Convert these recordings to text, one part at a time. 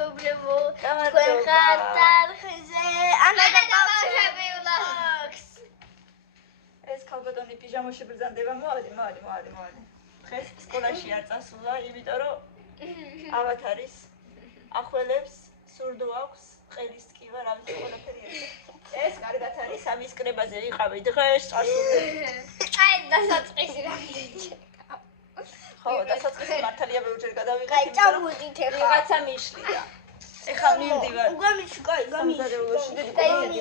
მეგობრებო, თქვენ ხართ არხზე, ანა და ბავშვები ვლოგს. ეს ქალბატონი პიჟამაში ბრძანდება, მოდი. დღეს სკოლაში არ წასულა, იმიტომ რომ ავათარის ახველებს სურდო აქვს, ყელის ტკივა, რა ვიცი ყველაფერი ეს კარგად არის, ამის კრებაზე ვიყავი დღეს წასული. აი დასაწყისი რამდენი. ხო, დასაწყისი მართალია ბევრჯერ გადავიღეთ. აი წამოდით ეხლა. ვიღაცა მიშლიდა. ეხლა მივდივარ. უგამიში, გამიში.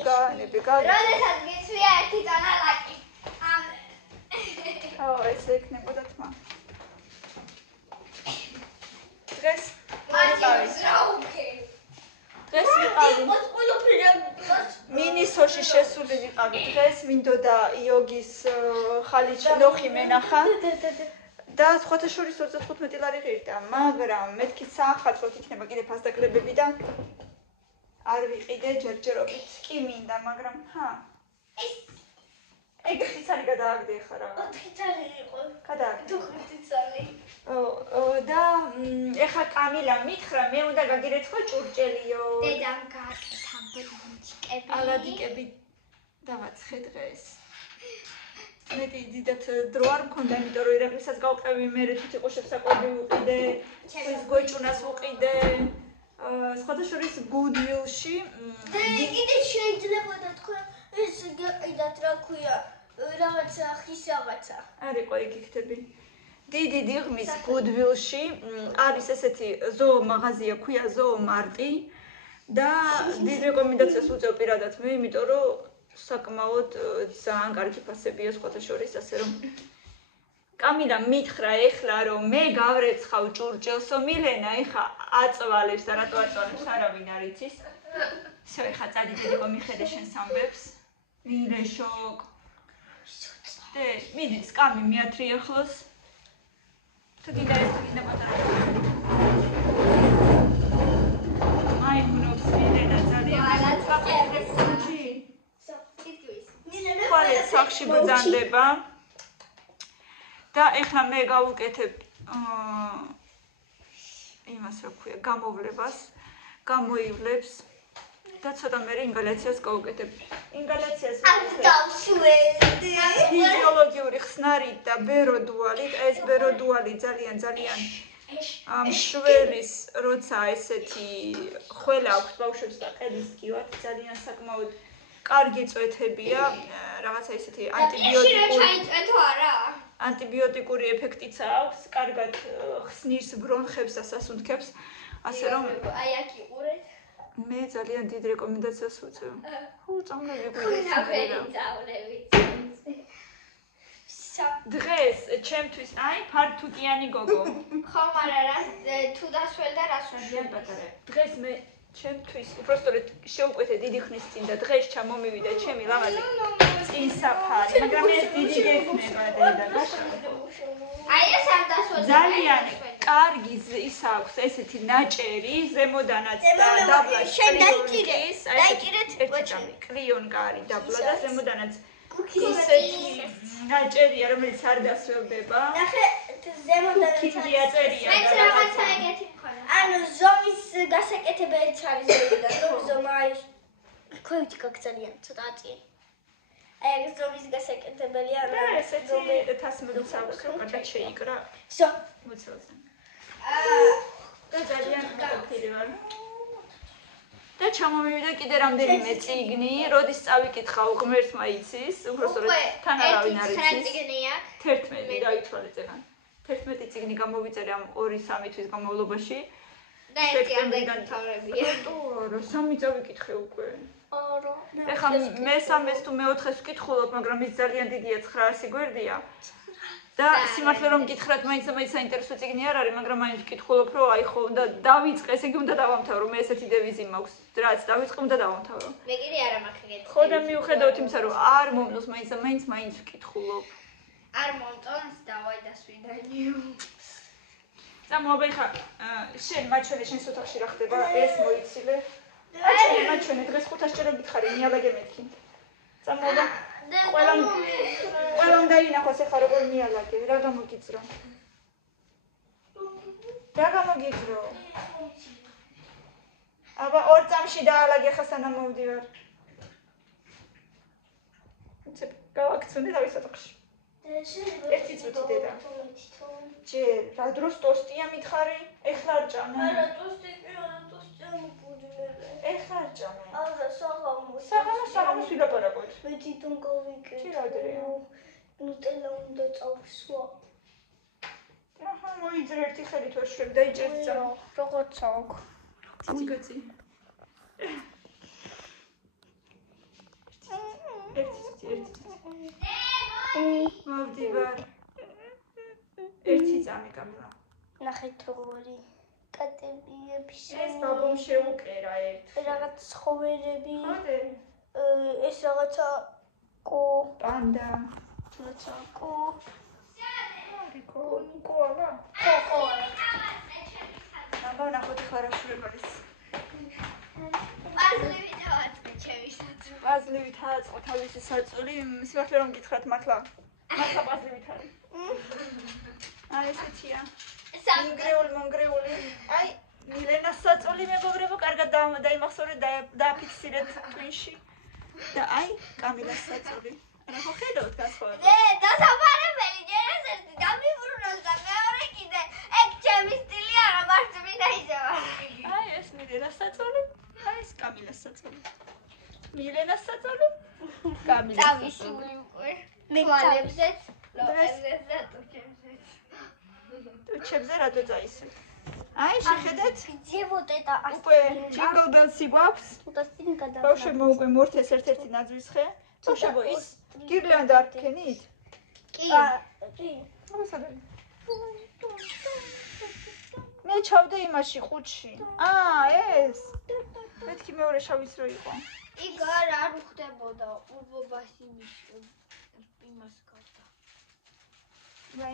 გაანები. როდესაც გიცვია ერთი წანა ლაკი. ხო, ესე იქნებოდა თმა. დღეს ვიყავი. მინისოში შესული ვიყავი დღეს, მინდოდა იოგის ხალიჩნოხი მენახა. და სხვათა შორის 25 ლარი ღირდა, მაგრამ მეთქი საახალწლოდ იქნება კიდე ფასდაკლებები და არ ვიყიდე ჯერჯერობით. კი მინდა, მაგრამ ეგეთი ცალი გადააგდე ხა რა. 4 წელი იყო. გადააგდე. 5 წელი. და ეხა კამილა მითხრა, მე უნდა გაგირეცხო ჭურჭელიო. დედამ გააკეთა ბუნჩიკები. ალადიკები დავაცხე დღეს. მეტი დიდად დრო არ მქონდა, იმიტომ რომ ირაკლისას გავყევი, მე თვითიყუშებს საკვები ვუყიდე, ის გოჭუნას ვუყიდე. სხვათა შორის გუდვილში კიდე შეიძლებოდა თქვენ ეს გაყიდათ, რა ქვია, რაღაცა ხის რაღაცა. არ იყო იქ იქთები. დიდი დიღმის გუდვილში არის ესეთი ზოომაღაზია, ქვია ზოომარტი და დიდ რეკომენდაციას უწევ პირადად მე, იმიტომ რომ საკმაოდ ძალიან კარგი ფასებია სხვათა შორის, ასე რომ კამილა მითხრა ეხლა რომ მე გავრეცხავ ჭურჭელსო, მილენა ეხა აწვალებს და რატო აწვალებს არავინ არ იცის. всё, ეხა წადიდედიკო მიხედე შენს ამბებს. მილე შოკ. და მიდი, სკამი მეათრი ახლოს. თუ კიდე ეს კიდე პატარა. აი, გუნობს მილენა ძალიან. სახში ბრძანდება და ეხლა მე გავუკეთებ იმას რა ქვია გამოვლებას, გამოივლებს და ცოტა მე ინგალაციას გავუკეთებ. ინგალაციას დავშვედი. ფიზიოლოგიური ხსნარით და ბეროდუალით, ეს ბეროდუალი ძალიან მშველის, როცა ესეთი ხველა აქვს ბავშვებს და ყელის ტკივათ, ძალიან საკმაოდ კარგი წვეთებია, რაღაცა ისეთი ანტიბიოტიკური ეფექტიც აქვს, კარგად ხსნის ბრონხებს და სასუნთქებს, ასე რომ აი აქ იყურეთ. მე ძალიან დიდ რეკომენდაციას ვუწევ. ხო, წამლები დღეს ჩემთვის აი ფართუკიანი გოგო. ხო, მაგრამ თუ დასველ და რას ვშენ პატარა. დღეს მე ჩემთვის უბრალოდ შევუკვეთე დიდი ხნის წინ და დღეს ჩამომივიდა ჩემი ლამაზი წინ საფარი, მაგრამ ეს დიდი გექნება დედა. აი ეს არ დასველ. ძალიან კარგი ის აქვს ესეთი ნაჭერი, ზემოდანაც და დაბლა დაიჭირეთ. კლიონკარი დაბლა და ზემოდანაც ისეთი ნაჭერია, რომელიც არ დასველდება. ნახე, ზემოდანაც კიბიაწერია და რაღაცა ეგეთი მქონდა. ანუ ზომის გასაკეთებელიც არის ზემოდან, რომ ზომა ის ქვევით გაგზალიან ცოტა აწიე. აი ეს ზომის გასაკეთებელია, და ესეთი თასმებიც აქვს, რომ კარგად შეიკრა. всё. მოცელზე. და ძალიან მოგფილი ვარ. და ჩამომივიდა კიდე რამდენიმე წიგნი, როდის წავიკითხავ ღმერთმა იცის, უბრალოდ თან არავინ არ იცის. 11 წიგნია. 11 დაითვალე წეგან. 11 წიგნი გამოვიწერე ამ 2-3 თვის განმავლობაში. და ერთი არ დაითვალებია. რა, 3 წავიკითხე უკვე. ორო. ეხლა მესამეს თუ მეოთხეს ვკითხულობ, მაგრამ ის ძალიან დიდია, 900 გვერდია. და სიმართლე რომ გითხრათ, მაინც საინტერესო წიგნი არ არის, მაგრამ მაინც ვკითხულობ, რომ აი ხო, უნდა დავიწყე, ესე იგი უნდა დავამთავრო, მე ესეთი დევიზი მაქვს, რაც დავიწყე, უნდა დავამთავრო. მე კიდე არა მაქვს ეგეთი. ხო და მიუხედავად იმისა, რომ არ მომწონს, მაინც ვკითხულობ. არ მომწონს, დავაი დასვიდანი. წამოვა ხა, შენ მაჩვენე შენს ოთახში რა ხდება, ეს მოიცილე. მაჩვენე დღეს 500 ჯერ გითხარი, ნიალაგე მეთქი. წამოვა. ყველამ დაინახოს ეხა როგორ ნიალაგე, რა გამოგიძრო. რა გამოგიძრო? აბა 2 წამში დაალაგე ხა სანამ მოვდივარ. უცებ გავაქცუნე თავის ოთახში. ერთი წუთი დედა. ჯერ რა დროს ტოსტია მითხარი? ეხლა არ ჭამე. არა, ტოსტი მოგუძვერე. ეხლა არ ჭამე. არა, საღამოს. საღამოს ვილაპარაკოთ. მე თვითონ გავიკეთე. Τι რა დრეა? ნუტელა უნდა წავსვა. აჰა, მოიძრე ერთი ხელით ვერ შვებ და იჭერცა. როგორცა აქ. ციციკაცი. ერთი. მოვდივარ. ერთი წამი კამლა. ნახეთ როგორი კატებიებს. ეს ბაბომ შეუკერა ერთ. რაღაც ცხოველები. ხოდე? ეს რაღაცა კო. პანდა. რაღაცა კო. კოალა. კოალა. აბა ნახოთ ხარ აშურებალის. პაზლივით აწყო თავისი საწოლი, სიმართლე რომ გითხრათ მართლა პაზლივით არის. აი ესეთია. მონგრეული. აი მილენას საწოლი მეგობრებო, კარგად დაიმახსოვრეთ, დააფიქსირეთ ტვინში. და აი კამილას საწოლი. არა ხო ხედავთ გასხოვება. დასაფარებელი ჯერას ერთი დამიბრუნოს და მეორე კიდე ეგ ჩემი სტილი არა მარჯვი დაიძება. აი ეს მილენას საწოლი, აი ეს კამილას საწოლი. მილენას საწოლი, კამილას წავისული უკვე. მე წავისეთ, ლოპებზეც და ტუჩებზეც. ტუჩებზე რატო წაისვით? აი შეხედეთ, ძებოდე და უკვე ჯინგლ ბელსი გვაქვს. უდასტინ გადა. ბავშვებმა უკვე მორთეს ერთ-ერთი ნაძვის ხე. ბავშვებო ის გირლიანდა არ გქენით? კი. აბა სადაა? მე ჩავდე იმაში ხუთში. ეს. მეთქი მეორე შავის რო იყო. იქ არ უხდებოდა უბობას იმას გავდა.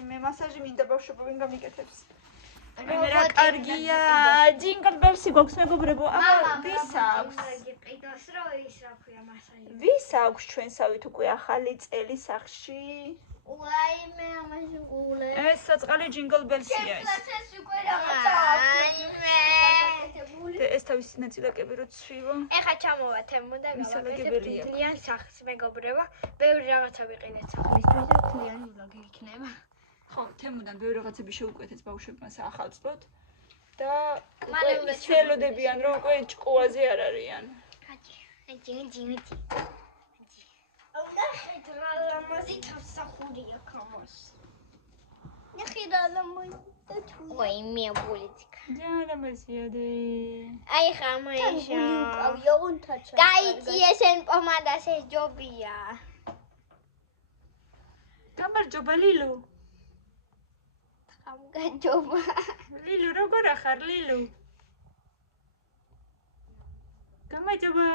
მე მასაჟი მინდა ბავშვებო ვინ გამიკეთებს? მე რა კარგია, ჯინგლ ბელსი გვაქვს მეგობრებო, აბა ვის აქვს? ყიდოს რო ის რა ქვია მასაჟი. ვის აქვს ჩვენსავით უკვე ახალი წელი სახში? ვაიმე ამაში გულე. ეს საწყალი ჯინგლ ბელსია ეს. ეს უკვე რაღაცა და ეს თავისი ნაწილაკები რო ცვივა. ეხა ჩამოვა თემო და გავაკეთებ ძალიან სახს მეგობრება. ბევრი რაღაცა ვიყიდეთ სახლისთვის და თლიანი ვლოგი იქნება. ხო, თემოდან ბევრი რაღაცები შეუკვეთეთ ბავშვებმა ახალწლოდ და უკვე ისელოდებიან რომ უკვე ჭკუაზე არ არიან. აჯი. ნახეთ რა ლამაზი თავსახური აქვს ამას. ნახეთ რა ლამაზი და თუ. ой, მე ბულიცკა. და ლამაზია დე. აი ხა მაიშა. გაიწი ესენ პომადას ეს ჯობია. გამარჯობა ლილუ. გამარჯობა. ლილუ როგორ ახარ ლილუ? გამარჯობა.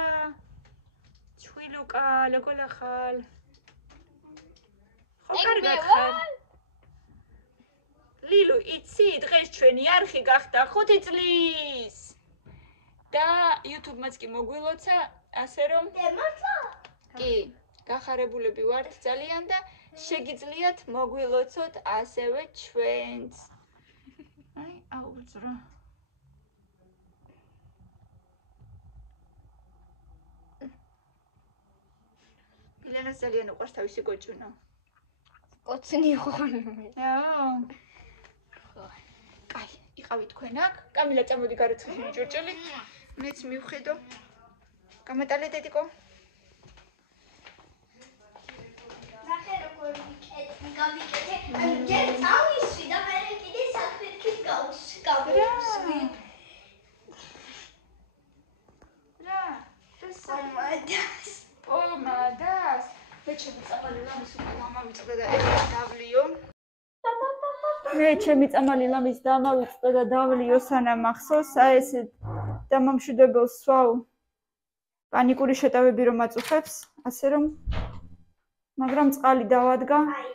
ჩვილუკა, როგორ ახარ? ხო კარგად ხარ? ლილუ, იცი, დღეს ჩვენი არხი გახდა 5 წლის. და YouTube-მაც კი მოგვილოცა, ასე რომ მართლა? კი, გახარებულები ვართ ძალიან და შეგიძლიათ მოგვილოცოთ ასევე ჩვენც. აი, აუძრო. მილენას ძალიან უყვარს თავისი გოჭუნა. კოცნი ხოლმე. კაი, იყავი თქვენ აქ. კამილა წამოდი გარეცხში ჭურჭელი. მეც მივხედო. გამატალე დედიკო. ნახე როგორ გავიკეთე. ჯერ წავისვი და მე კიდე საფეთქით გავისვი. რა? პომადას. მე ჩემი წამალი ლამის უკვე მამა ვიწყდა და ეს დავლიო. მე ჩემი წამალი ლამის დამავიწყდა და დავლიო სანამ ახსოვს, აი ეს დამამშვიდებელს სვავ. პანიკური შეტევები რომ აწუხებს, ასე რომ მაგრამ წყალი დავადგა. აი,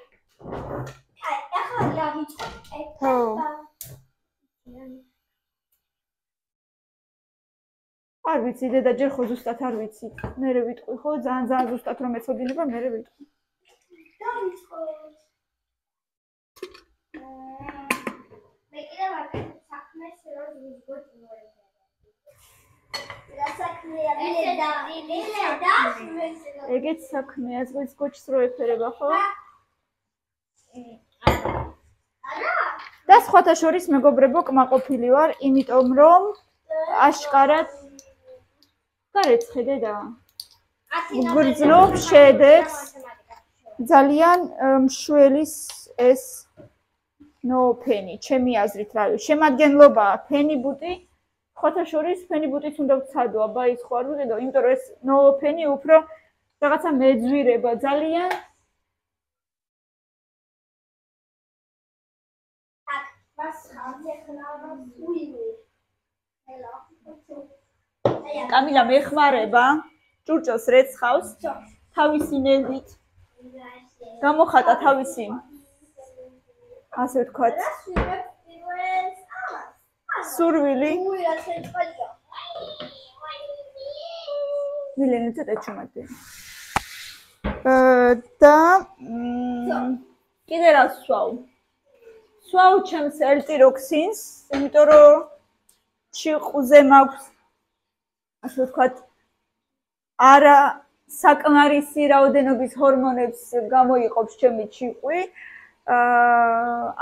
ახლა რა ვიწყე? ხო. არ ვიცი დედა ჯერ ხო ზუსტად არ ვიცი. მერე ვიტყვი ხო ძალიან ზუსტად რომ ეცოდინება მერე ვიტყვი. დავიწყოთ. მე კიდევ ვაკეთებ საქმეს რომ ვიზგოთ მოერგება. ეგეც საქმეა, ზღვის კოჩს რო ეფერება, ხო? და სხვათა შორის მეგობრებო, კმაყოფილი ვარ, იმიტომ რომ აშკარად გარეთ ხედე და გრძნობ შედეგს ძალიან მშველის ეს ნოუფენი, ჩემი აზრით რავი, შემადგენლობაა ფენიბუტი, სხვათა შორის ფენიბუტიც უნდა ვცადო, აბა ის ხო არ ვიყიდო, იმიტომ რომ ეს ნოუფენი უფრო რაღაცა მეძვირება ძალიან. კამილა მეხმარება, ჭურჭელს რეცხავს, თავისი ნებით. გამოხატა თავისი, ასე ვთქვათ, სურვილი. მილენე ცოტა ჩუმადე. და კიდე რა სვავ? სვავ ჩემს ელტიროქსინს, იმიტომ რომ ჭიყუზე მაქვს, ასე ვთქვათ, არა საკმარისი რაოდენობის ჰორმონებს გამოიყოფს ჩემი ჭიყვი.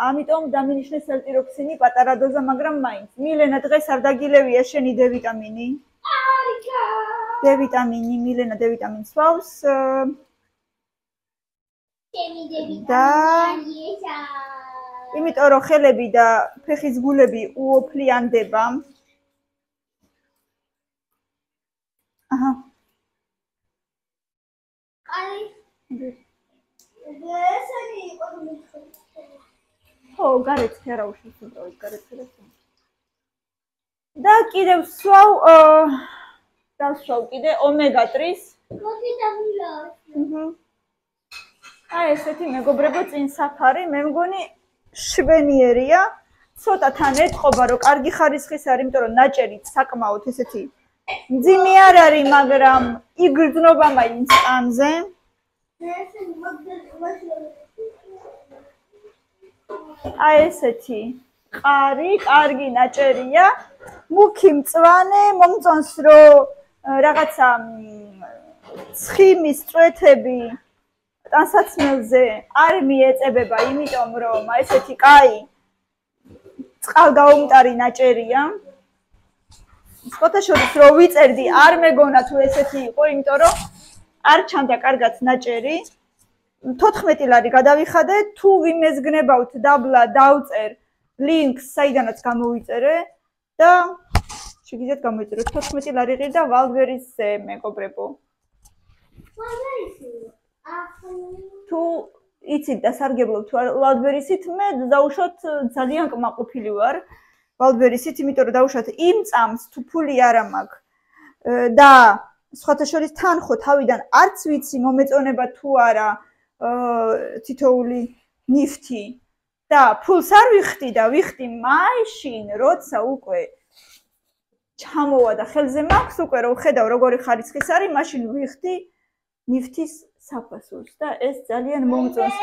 ამიტომ დამინიშნეს ელტიროქსინი პატარა დოზა, მაგრამ მაინც. მილენა დღეს არ დაგილევია შენი D ვიტამინი? D ვიტამინი, მილენა D ვიტამინს ვავს. და იმიტომ რომ ხელები და ფეხის გულები უოფლიანდება. აჰა. ხო, გარეთ რა უშავს უბრალოდ გარეთ რა. და კიდევ სვავ დავსვავ კიდე ომეგა-3-ს. აი ესეთი მეგობრებო წინ საფარი, მე მგონი შვენიერია. ცოტა თან ეთყობა რომ კარგი ხარისხის არის, იმიტომ რომ ნაჭერი საკმაოდ ესეთი მძიმე არ არის, მაგრამ იგრძნობა მაინც ტანზე. აი ესეთი ყარი, კარგი ნაჭერია, მუქი მწვანე, მომწონს რომ რაღაცა ცხიმის წვეთები ტანსაცმელზე არ მიეწებება, იმიტომ რომ ესეთი კაი წყალგაუმტარი ნაჭერია. სხვათა შორის რო ვიწერდი, არ მეგონა თუ ესეთი იყო, იმიტომ რომ არ ჩანდა კარგად ნაჭერი. 14 ლარი გადავიხადე, თუ ვიმეზგნებავთ დაბლა დავწერ ლინკს, საიდანაც გამოვიწერე და შეგიძლიათ გამოიწეროთ 14 ლარი ღირდა ვალდბერისზე, მეგობრებო. თუ იცით და სარგებლობთ ვალდბერისით, მე დაუშვათ ძალიან კმაყოფილი ვარ ვალდბერისით, იმიტომ რომ დაუშვათ იმ წამს თუ ფული არ მაქვს და სხვათა შორის თან ხო თავიდან არც ვიცი მომეწონება თუ არა თითოეული ნიფთი და ფულს არ ვიხდი და ვიხდი მაშინ, როცა უკვე ჩამოვა და ხელზე მაქვს უკვე რომ ხედავ როგორი ხარისხის არის, მაშინ ვიხდი ნიფთის საფასურს და ეს ძალიან მომწონს.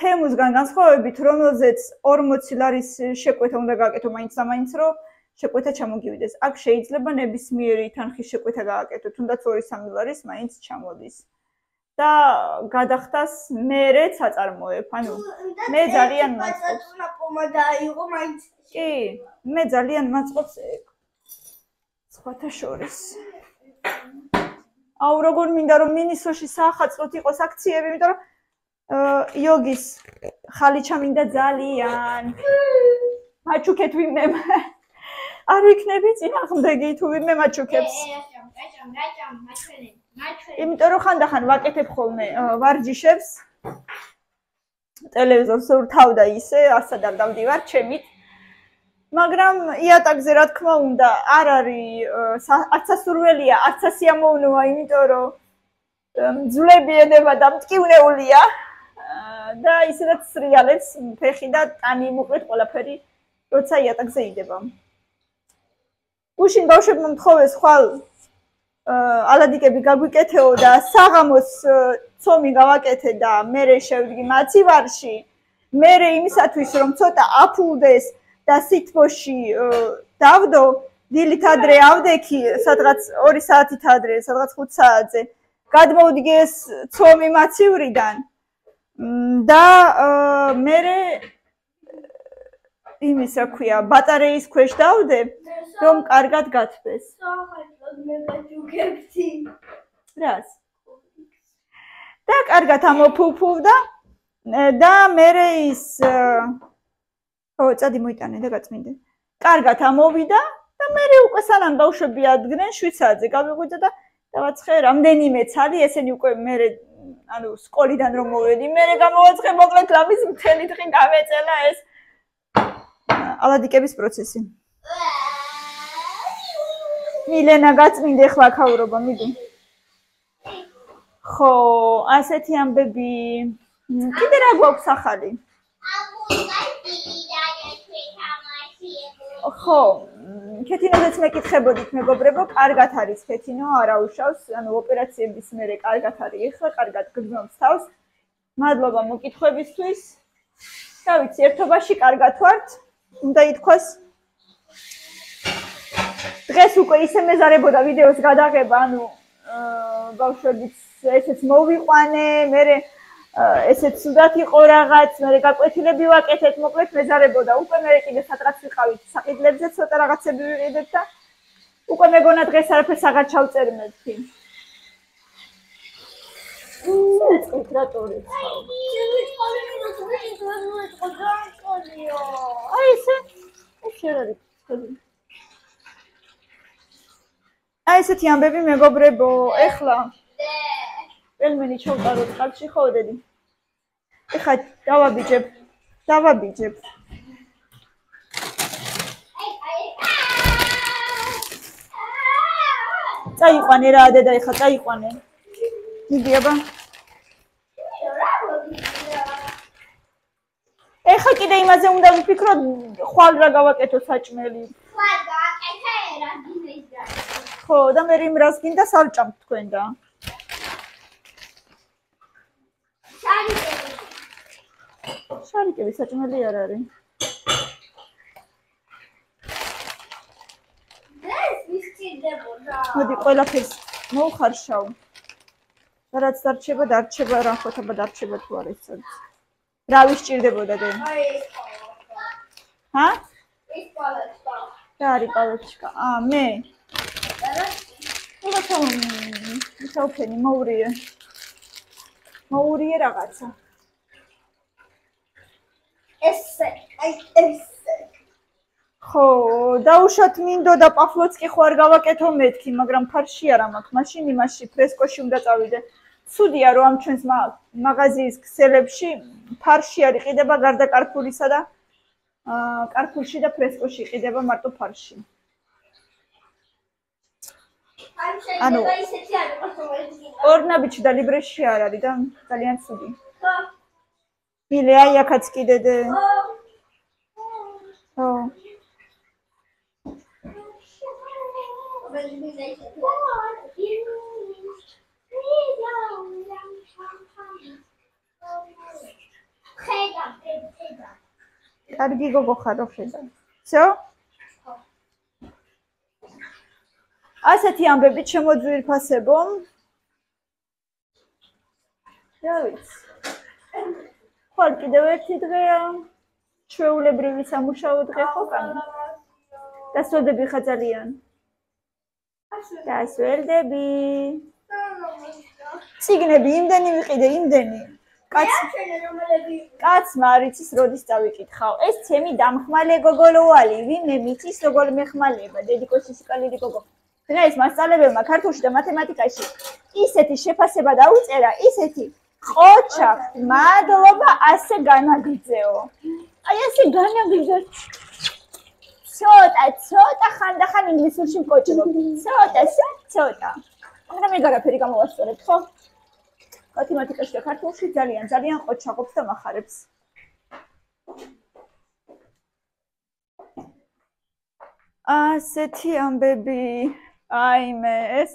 თემუსგან განსხვავებით, რომელზეც 40 ლარის შეკვეთა უნდა გააკეთო მაინც და მაინც რომ შეკვეთა ჩამოგივიდეს. აქ შეიძლება ნებისმიერი თანხის შეკვეთა გააკეთო, თუნდაც 2-3 ლარის მაინც ჩამოდის. და გადახდას მერე საწარმოებ. ანუ მე ძალიან მაწყობს. კი, მე ძალიან მაწყობს ეგ. სხვათა შორის. აუ როგორ მინდა რომ მინისოში საახალწლოდ იყოს აქციები, იმიტომ რომ იოგის ხალიჩა მინდა ძალიან. მაჩუქეთ ვინმე. არ ვიქნები წინააღმდეგი თუ ვინმე მაჩუქებს. იმიტომ რომ ხანდახან ვაკეთებ ხოლმე ვარჯიშებს. ტელევიზორს ვრთავ და ისე ასად არ დავდივარ ჩემით. მაგრამ იატაკზე რა თქმა უნდა არ არის არც სასურველია, არც სასიამოვნოა, იმიტომ რომ მძვლები ედება და მტკივნეულია და ისედაც სრიალებს ფეხი და ტანი მოკლედ ყველაფერი როცა იატაკზე იდება. გუშინ ბავშვებმა მთხოვეს ხვალ ალადიკები გაგვიკეთეო და საღამოს ცომი გავაკეთე და მერე შევდგი მაცივარში, მერე იმისათვის რომ ცოტა აფულდეს და სითბოში დავდო, დილით ადრე ავდექი, სადღაც 2 საათით ადრე, სადღაც 5 საათზე. გადმოვიდგე ეს ცომი მაცივრიდან და მე იმის რა ქვია, ბატარეის ქვეშ დავდე, რომ კარგად გათბეს. რას? და კარგად ამოფუფუვდა და მე ის წადი მოიტანე და გაწმინდე. კარგად ამოვიდა და მე უკვე სანამ ბავშვები ადგნენ 7 საათზე გავიღვიძა და დავაცხე რამდენიმე ცალი ესენი უკვე მე ანუ სკოლიდან რომ მოვედი მე გამოვაცხე მოკლედ ლამის მთელი დღე გამეწელა ეს ალადიკების პროცესი. მილენა გაწმინდე ხლა ქაურობა მიდი. ხო, ასეთი ამბები. კიდე რა გვაქვს ახალი? ხო, ქეთინოზეც მეკითხებოდით მეგობრებო, კარგად არის ქეთინო, არა უშავს, ანუ ოპერაციების მერე კარგად არის, ეხლა კარგად გრძნობს თავს. მადლობა მოკითხვებისთვის. და ვიცი, ერთობაში კარგად ვართ. უნდა ითქვას. დღეს უკვე ისე მეზარებოდა ვიდეოს გადაღება, ანუ ბავშვებიც ესეც მოვიყვანე, მერე ესეც სუდათ იყო რაღაც, მერე გაკვეთილები ვაკეთეთ, მოკლედ მეზარებოდა. უკვე მე კიდე სატრაც ვიყავით საყიდლებზე, ცოტა რაღაცები ვიყიდეთ და უკვე მეგონა დღეს არაფერს აღარ ჩავწერ მეთქი. წით რატორი ხავ? აი ესე შერარი. აი ესეთი ამბები მეგობრებო, ეხლა პელმენი ჩავტაროთ ხალხში ხოვდები. ეხლა დავაბიჯებ. წაიყვანე რა დედა ეხლა წაიყვანე. მიდი აბა. ეხლა კიდე იმაზე უნდა ვიფიქროთ, ხვალ რა გავაკეთო საჭმელი. ხვალ გააკეთე რა გინდა. ხო, და მე იმ რას გინდა სალჭამთ თქვენ და. შარიკები საჭმელი არ არის. ეს ვისწირდებოდა. მოდი ყველაფერს მოუხარშავ. რაც დარჩება, რა ხოთება დარჩება თუ არა ეს. რა ვისჭირდებოდა დე? ჰა? ეს პალეჩკა. რა არის პალეჩკა? მე. საუფენი მოურიე რაღაცა. ესე. ხო, დაუშვათ მინდოდა პაფლოცკი ხო არ გავაკეთო მეთქი, მაგრამ ფარში არ მაქვს. მაშინ იმაში ფრესკოში უნდა წავიდე. ცუდია რომ ამ ჩვენს მაღაზიის ქსელებში ფარში არ იყიდება გარდა კარფულისა და კარფულში და ფრესკოში იყიდება მარტო ფარში. ანუ ორნაბიჩი და ლიბრეში არ არის და ძალიან ცუდი. მილე აი აქაც კიდე დე. ხო. კარგი გოგო ხარ რო ხედავ. всё? ასეთი ამბებით შემოძვირფასებო. რა ვიცი. ხვალ კიდევ ერთი დღეა. ჩვეულებრივი სამუშაო დღე ხო კანა? დასველდები ხა ძალიან. დასველდები. ციგნები იმდენი ვიყიდე, იმდენი. კაცმა არ იცის როდის წავიკითხავ. ეს ჩემი დამხმალე გოგოლოალი, ვინმე მიცის როგორ მეხმალება, დედიკოსის კალირი გოგო. დღეს მასწავლებელმა ქართულში და მათემატიკაში ისეთი შეფასება დაუწერა, ისეთი ყოჩა, მადლობა, ასე განაგრძეო. აი ასე განაგრძო. ცოტა ხანდახან ინგლისურში მკოჭრობ. ცოტა. მაგრამ ეგ არაფერი გამოვასწორებთ, ხო? მათემატიკაში და ქართულში ძალიან ყოჩაღობს და მახარებს. ასეთი ამბები. აიმე ეს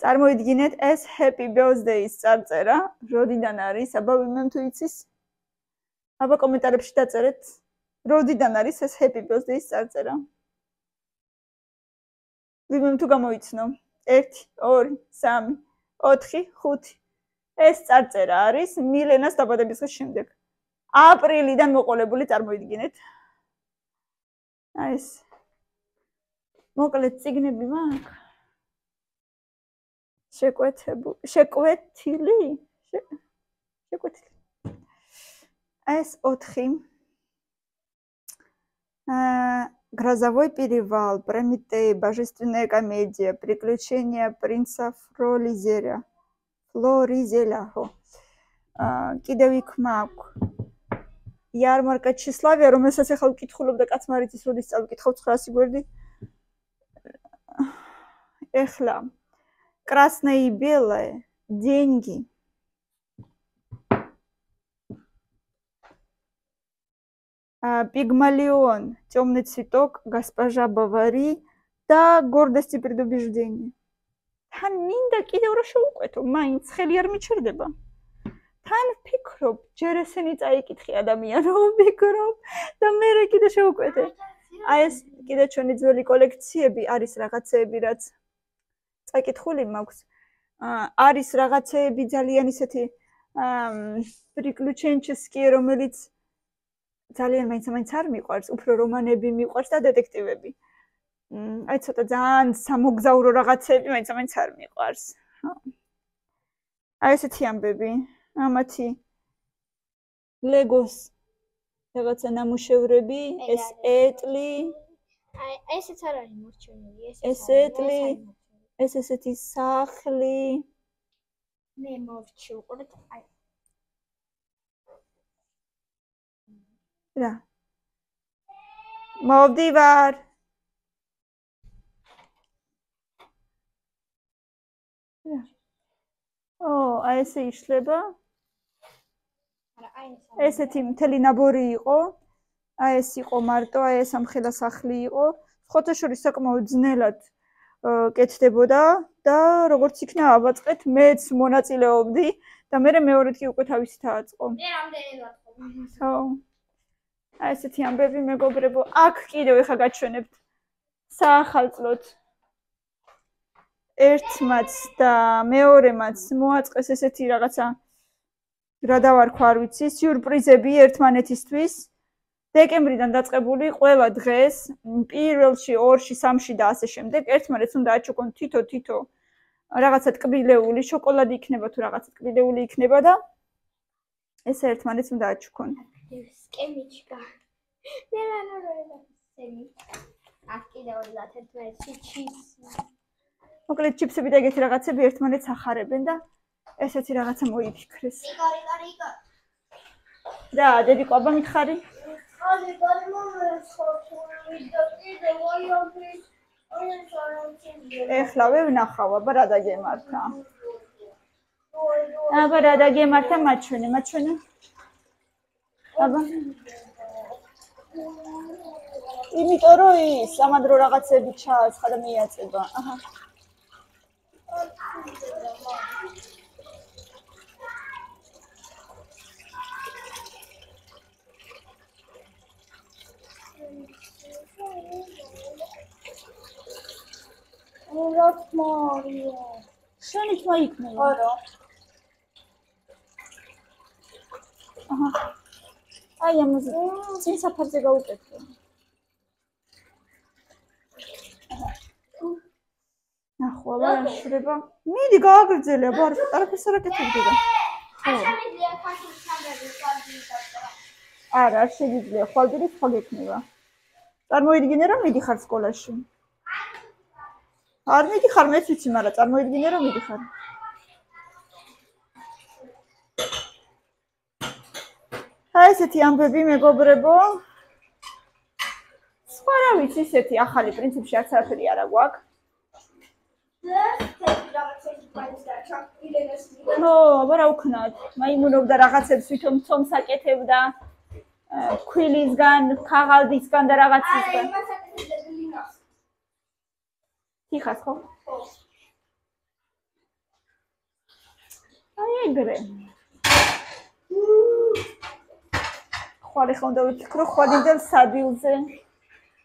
წარმოიდგინეთ ეს happy birthday-ის წარწერა, როდიდან არის? აბა ვინმე თუ იცის? აბა კომენტარებში დაწერეთ, როდიდან არის ეს happy birthday-ის წარწერა. ვიმემ თუ გამოიცნო 1 2 3 4 5 ეს წარწერა არის მილენას დაბადების დღის შემდეგ აპრილიდან მოყოლებული წარმოიდგინეთ აი ეს მოკლედ წიგნები მაქვს შეკვეთილი ეს 4 Грозовой перевал, Прометей, Божественная комедия, Приключения принца Флоризеля. Კიდევ იქ მაქვს იარმარკა ჩესლავია, რომელსაც ახლა ვკითხულობ და კაცმა არ იცის როდის წავიკითხავ 900 გვერდი. Ეხლა Красное и белое, деньги. Пигмалион, темный цветок, госпожа Бавари და гордость и предубеждение. თან მინდა კიდევ რა შევუკვეთო, მაინც ხელი არ მიჩერდება. თან ვფიქრობ, ჯერ ესენი წაიკითხე ადამიანო, ვფიქრობ და მე რა კიდე შევუკვეთე. აი ეს კიდე ჩვენი ძველი კოლექციები არის რაღაცეები, რაც წაკითხული მაქვს. არის რაღაცეები ძალიან ისეთი приключенческие, რომელიც ძალიან მაინც არ მიყვარს, უფრო რომანები მიყვარს და დეტექტივები. აი ცოტა ძალიან სამოგზაურო რაღაცეები მაინც არ მიყვარს. აი ესეთი ამბები, ამათი ლეგოს რაღაცა ნამუშევრები, ეს ეტლი. აი ესეც არ არის მორჩენილი, ეს ეტლი, ეს ესეთი სახლი. მე მოვჩი უყურეთ, აი. რა. მოვდივარ. აი ესე იშლება. ესეთი მთელი ნაბორი იყო. აი ეს იყო მარტო, აი ეს ამხელა სახლი იყო. ხოთაშორის საკმაოდ ძნელად კეთდებოდა და როგორც იქნა ავაწყეთ, მეც მონაწილეობდი და მე მეორედ კი უკვე თავისი დააწყო. მე რამდენი ვატყობ. ხო. აი ესეთი ამბები მეგობრებო, აქ კიდევ ეხა გაჩვენებთ საახალწლოდ ერთმაც და მეორემაც მოაწყეს ესეთი რაღაცა რა დავარქვა არ ვიცი, სიურპრიზები ერთმანეთისთვის. დეკემბრიდან დაწყებული ყველა დღეს, პირველში, 2-ში, 3-ში და ასე შემდეგ, ერთმანეთს უნდა აჩუქონ თითო რაღაცა ტკბილეული, შოკოლადი იქნება თუ რაღაცა ტკბილეული იქნება და ეს ერთმანეთს უნდა აჩუქონ. სკემიჩკა. მე რა სკემი. აქ კიდევ 31-ში ჩიპსი. მოკლედ ჩიპსები და ეგეთი რაღაცები ერთმანეთს ახარებენ და ესეთი რაღაცა მოიფიქრეს. იკარი. და დედი ყვაბა მითხარი? აი მომეცხოთული და კიდე ვაიობის ეხლავე ვნახავ, აბა რა დაგემართა. აბა რა დაგემართა მაჩვენე. აბა. იმიტომ რომ ის სამადრო რაღაცები ჩააცხა და მიაწება. აჰა. Mario. შენი თმა იქნება. არა. აჰა. აი ამაზე წინ საფარზე გაუკეთე. ნახო, აბა შრება. მიდი გააგრძელე, აბა არაფერს არ აკეთებდი და. შემიძლია ქართული სამრეკლო კვადრატი დაწერა. არა, არ შეგიძლია, ხვალდილი სხვა გექნება. წარმოიდგინე რომ მიდიხარ სკოლაში. არ მიდიხარ, მეც ვიცი, მაგრამ წარმოიდგინე რომ მიდიხარ. აი ესეთი ამბები მეგობრებო. სხვა რა ვიცი, ისეთი ახალი პრინციპში არც არაფერი არა გვაქვს. ო, აბა რა უქნათ. მაიმუნობდა რაღაცებს, ვითომ ცომს აკეთებდა. ქვილისგან, ქაღალდისგან და რაღაცისგან. თიხას ხო? აი ეგრე. ხვალ ახლა უნდა ვიფიქრო ხვალინდელ სადილზე.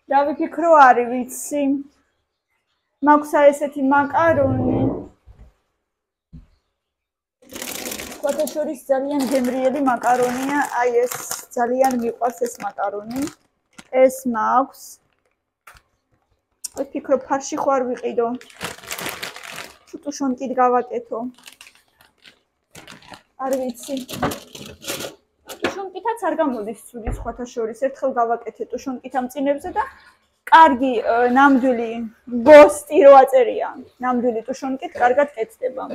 და ვიფიქრო არის ვიცი. მაქვს ესეთი მაკარონი. სხვათა შორის ძალიან გემრიელი მაკარონია. აი ეს ძალიან მიყვარს ეს მაკარონი. ეს მაქვს. ვფიქრობ ფარში ხო არ ვიყიდო. ტუშონკით გავაკეთო. არ ვიცი. ტუშონკითაც არ გამოდის ცუდი სხვათა შორის. ერთხელ გავაკეთე ტუშონკით ამ წინებზე და კარგი ნამდვილი გოსტი რო აწერია. ნამდვილი ტუშონკით კარგად კეთდება.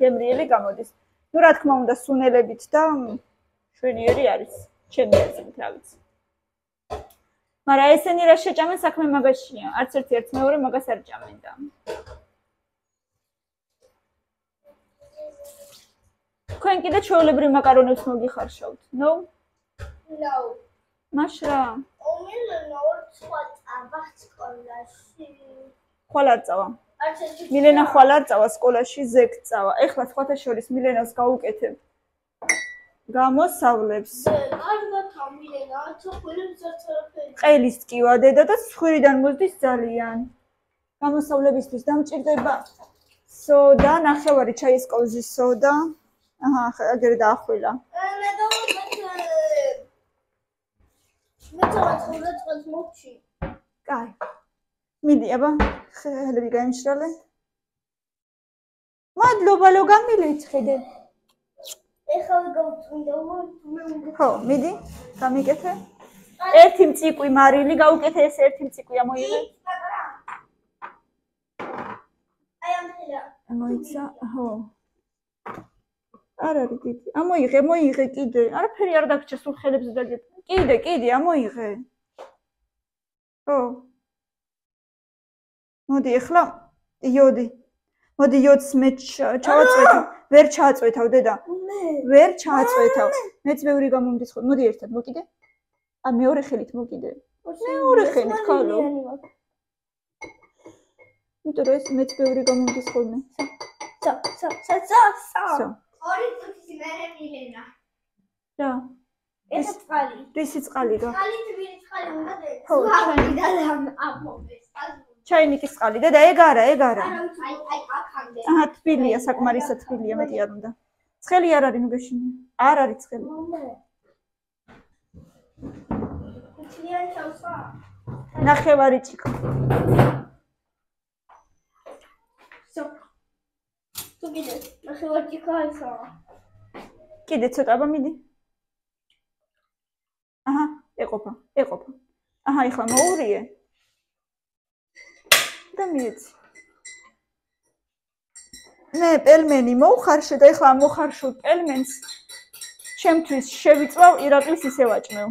გემრიელი გამოდის. ნუ რა თქმა უნდა სუნელებით და შვენიერი არის. ჩემი აზრით, რა ვიცი. მაგრამ ესენი რა შეჭამენ საქმე მაგაშია. არც ერთი არც მეორე მაგას არ ჭამენ და. თქვენ კიდე ჩვეულებრივ მაკარონებს მოგიხარშავთ, no? No. მაშრა. Milena ხვალ წავა სკოლაში. ხვალ არ წავა. მილენა ხვალ არ წავა სკოლაში, ზეგ წავა. ეხლა სხვათა შორის მილენას გაუკეთებ. გამოსავლებს. კარგათა მილენა, ცოცხლებს არაფერი. ყელის ტკივა დედა და ცხვირიდან მოსდის ძალიან. გამოსავლებისთვის დამჭირდება სოდა, ნახევარი ჩაის კოვზის სოდა. აჰა, აგერ დაახვილა. მე მოვჩი. კაი. მიდი, აბა, ხელები გაიმშრალე. მადლობა, რომ გამილეთ, ხედე. ეხლა გავწმინდა, ხო, მიდი, გამიკეთე. ერთი მწიკვი მარილი გაუკეთე, ეს ერთი მწიკვი ამოიღე. აი ამ ხელა. მოიცა, ხო. არ არის დიდი. ამოიღე კიდე. არაფერი არ დაგჭირ სულ ხელებზე დაგებ. კიდე, ამოიღე. ხო. მოდი ეხლა იოდი. მოდი იოდს მე ჩავაწვეთავ. ვერ ჩააწვეთავ დედა. ვერ ჩააწვეთავ. მეც ბევრი გამომდის ხოლმე. მოდი ერთად მოკიდე. მეორე ხელით მოკიდე. მეორე ხელით ქალო. იმიტომ რომ ეს მეც ბევრი გამომდის ხოლმე. სა. ორი წუთი მერე მილენა. რა? ეს წყალი. რისი წყალი რა? წყალი თბილი წყალი უნდა დე. ხო, და ამომეს. ჩაინიკის წყალი. დედა, ეგ არა. აი აქამდე. აჰა, თბილია, საკმარისად თბილია, მეტი არ უნდა. ცხელი არ არის, ნუ გეშინია. არ არის ცხელი. უჩლიან ჩავსვა. ნახევარი ჭიქა. თუ კიდე ნახევარი ჭიქა ისა. კიდე ცოტა, აბა მიდი. აჰა, ეყოფა. აჰა, ეხლა მოურიე. და მიეცი. მე პელმენი მოუხარშე და ეხლა მოხარშულ პელმენს ჩემთვის შევიწვავ ირაკლის ისე ვაჭმევ.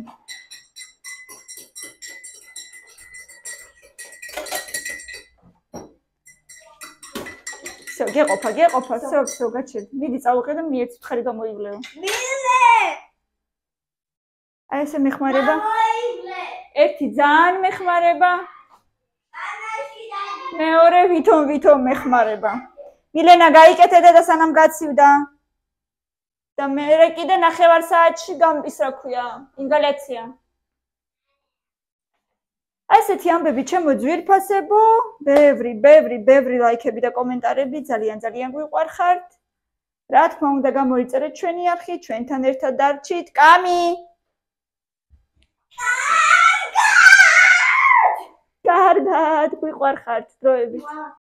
всё, გეყოფა, всё, გაჩერდი. მიდი წავუყე და მიეცი თხარი გამოივლეო. მილე! აი ესე მეხმარება. ერთი ძალიან მეხმარება. მეორე ვითომ მეხმარება. მილენა გაიკეთე და სანამ გაცივდა. და მე კიდე ნახევარ საათში ის რა ქვია, ინგალაცია. ასეთი ამბები ჩემო ძვირფასებო, ბევრი ლაიქები და კომენტარები, ძალიან გვიყვარხართ. რა თქმა უნდა გამოიწერეთ ჩვენი არხი, ჩვენთან ერთად დარჩით. კამი! კარგად, გვიყვარხართ დროებით.